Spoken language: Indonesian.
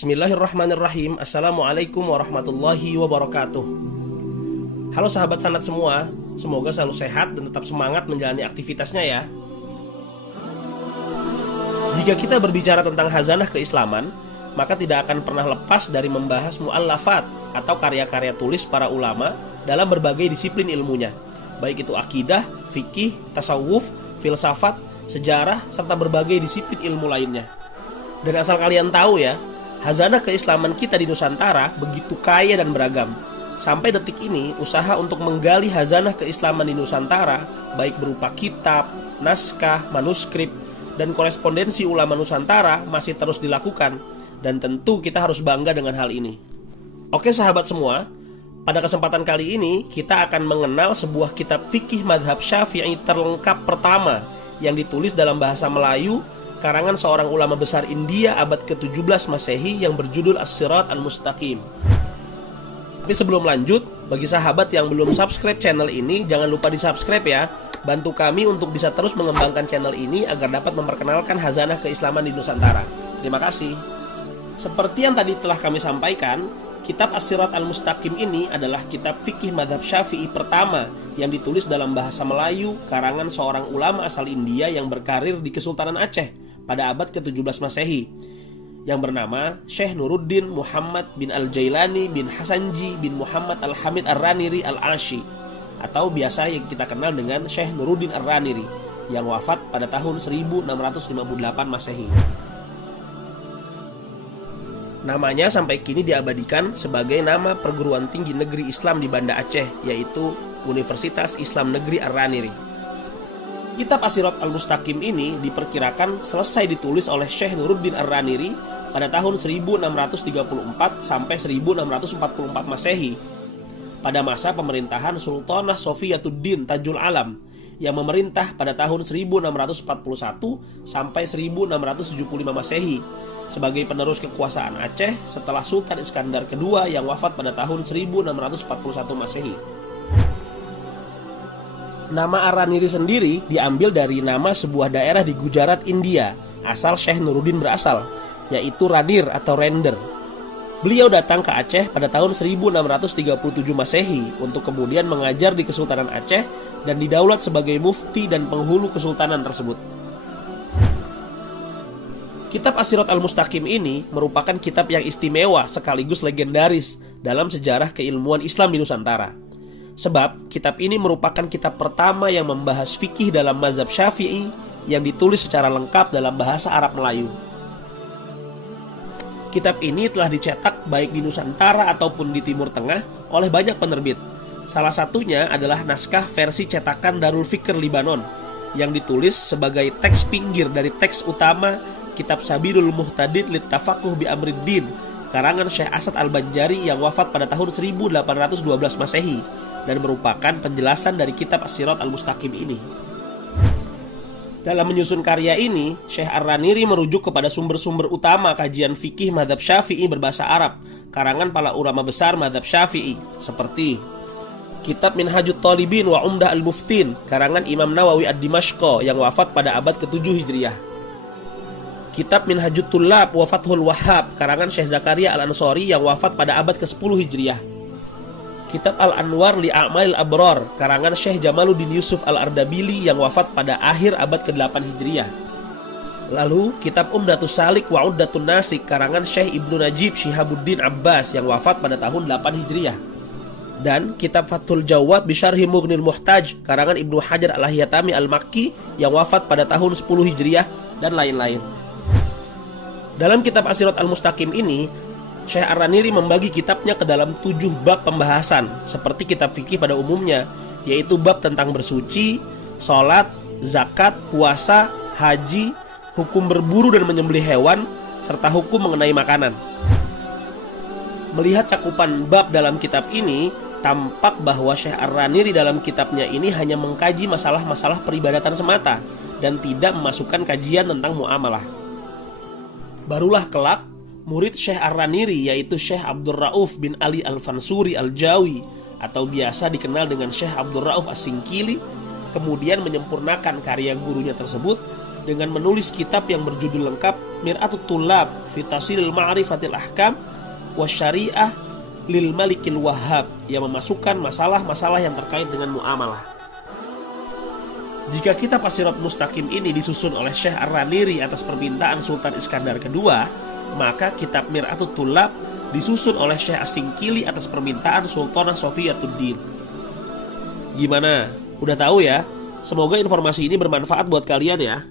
Bismillahirrahmanirrahim. Assalamualaikum warahmatullahi wabarakatuh. Halo sahabat sanad semua, semoga selalu sehat dan tetap semangat menjalani aktivitasnya ya. Jika kita berbicara tentang khazanah keislaman, maka tidak akan pernah lepas dari membahas mu'allafat atau karya-karya tulis para ulama dalam berbagai disiplin ilmunya, baik itu akidah, fikih, tasawuf, filsafat, sejarah, serta berbagai disiplin ilmu lainnya. Dan asal kalian tahu ya, khazanah keislaman kita di Nusantara begitu kaya dan beragam. Sampai detik ini, usaha untuk menggali khazanah keislaman di Nusantara, baik berupa kitab, naskah, manuskrip, dan korespondensi ulama Nusantara masih terus dilakukan. Dan tentu kita harus bangga dengan hal ini. Oke sahabat semua, pada kesempatan kali ini kita akan mengenal sebuah kitab fikih madhab Syafi'i terlengkap pertama yang ditulis dalam bahasa Melayu, karangan seorang ulama besar India abad ke-17 Masehi yang berjudul As-Sirat Al-Mustaqim. Tapi sebelum lanjut, bagi sahabat yang belum subscribe channel ini, jangan lupa di-subscribe ya. Bantu kami untuk bisa terus mengembangkan channel ini agar dapat memperkenalkan khazanah keislaman di Nusantara. Terima kasih. Seperti yang tadi telah kami sampaikan, kitab As-Sirat Al-Mustaqim ini adalah kitab fikih madhab Syafi'i pertama yang ditulis dalam bahasa Melayu, karangan seorang ulama asal India yang berkarir di Kesultanan Aceh pada abad ke-17 Masehi, yang bernama Syekh Nuruddin Muhammad bin Al-Jailani bin Hasanji bin Muhammad Al-Hamid Ar-Raniri Al-Ashi, atau biasa yang kita kenal dengan Syekh Nuruddin Ar-Raniri, yang wafat pada tahun 1658 Masehi. Namanya sampai kini diabadikan sebagai nama perguruan tinggi negeri Islam di Banda Aceh, yaitu Universitas Islam Negeri Ar-Raniri. Kitab As-Sirat Al-Mustaqim ini diperkirakan selesai ditulis oleh Syekh Nuruddin Ar-Raniri pada tahun 1634 sampai 1644 Masehi, pada masa pemerintahan Sultanah Sofiyatuddin Tajul Alam yang memerintah pada tahun 1641 sampai 1675 Masehi sebagai penerus kekuasaan Aceh setelah Sultan Iskandar II yang wafat pada tahun 1641 Masehi. Nama Ar-Raniri sendiri diambil dari nama sebuah daerah di Gujarat, India, asal Syekh Nuruddin berasal, yaitu Ranir atau Render. Beliau datang ke Aceh pada tahun 1637 Masehi untuk kemudian mengajar di Kesultanan Aceh dan didaulat sebagai mufti dan penghulu kesultanan tersebut. Kitab As-Sirat Al-Mustaqim ini merupakan kitab yang istimewa sekaligus legendaris dalam sejarah keilmuan Islam di Nusantara. Sebab kitab ini merupakan kitab pertama yang membahas fikih dalam mazhab Syafi'i yang ditulis secara lengkap dalam bahasa Arab Melayu. Kitab ini telah dicetak baik di Nusantara ataupun di Timur Tengah oleh banyak penerbit. Salah satunya adalah naskah versi cetakan Darul Fikr Libanon yang ditulis sebagai teks pinggir dari teks utama kitab Sabilul Muhtadid lit Tafaqquh bi Amriddin, karangan Syekh Asad Al-Banjari yang wafat pada tahun 1812 Masehi, dan merupakan penjelasan dari kitab As-Sirat Al-Mustaqim ini. Dalam menyusun karya ini, Syekh Ar-Raniri merujuk kepada sumber-sumber utama kajian fikih madhab Syafi'i berbahasa Arab, karangan para ulama besar madhab Syafi'i, seperti kitab Minhajut Talibin wa Umdah Al-Muftin, karangan Imam Nawawi Ad-Dimashq yang wafat pada abad ke-7 Hijriah. Kitab Minhajut Tullab wa Fathul Wahhab, karangan Syekh Zakaria Al-Ansori yang wafat pada abad ke-10 Hijriah. Kitab Al-Anwar li A'malil Abrar, karangan Syekh Jamaluddin Yusuf Al-Ardabili yang wafat pada akhir abad ke-8 Hijriah. Lalu kitab Umdatus Salik wa Uddatun Nasik, karangan Syekh Ibnu Najib Shihabuddin Abbas yang wafat pada tahun 8 Hijriah. Dan kitab Fathul Jawad bi Syarhi Mughnil Muhtaj, karangan Ibnu Hajar Al-Haytami Al-Makki yang wafat pada tahun 10 Hijriah, dan lain-lain. Dalam kitab As-Sirat Al-Mustaqim ini, Syekh Ar-Raniri membagi kitabnya ke dalam 7 bab pembahasan, seperti kitab fikih pada umumnya, yaitu bab tentang bersuci, sholat, zakat, puasa, haji, hukum berburu dan menyembelih hewan, serta hukum mengenai makanan. Melihat cakupan bab dalam kitab ini, tampak bahwa Syekh Ar-Raniri dalam kitabnya ini hanya mengkaji masalah-masalah peribadatan semata dan tidak memasukkan kajian tentang muamalah. Barulah kelak murid Syekh Ar-Raniri, yaitu Syekh Abdul Rauf bin Ali Al-Fansuri Al-Jawi, atau biasa dikenal dengan Syekh Abdul Rauf As-Singkili, kemudian menyempurnakan karya gurunya tersebut dengan menulis kitab yang berjudul lengkap Mir'atut Tullab fi Tafsilil Ma'rifatil Ahkam Wasyariah lil Malikil Wahhab, yang memasukkan masalah-masalah yang terkait dengan muamalah. Jika kitab As-Sirat Mustaqim ini disusun oleh Syekh Ar-Raniri atas permintaan Sultan Iskandar II, maka kitab Mir'atut Tullab disusun oleh Syekh As-Singkili atas permintaan Sultanah Sofiyatuddin. Gimana? Udah tahu ya? Semoga informasi ini bermanfaat buat kalian ya.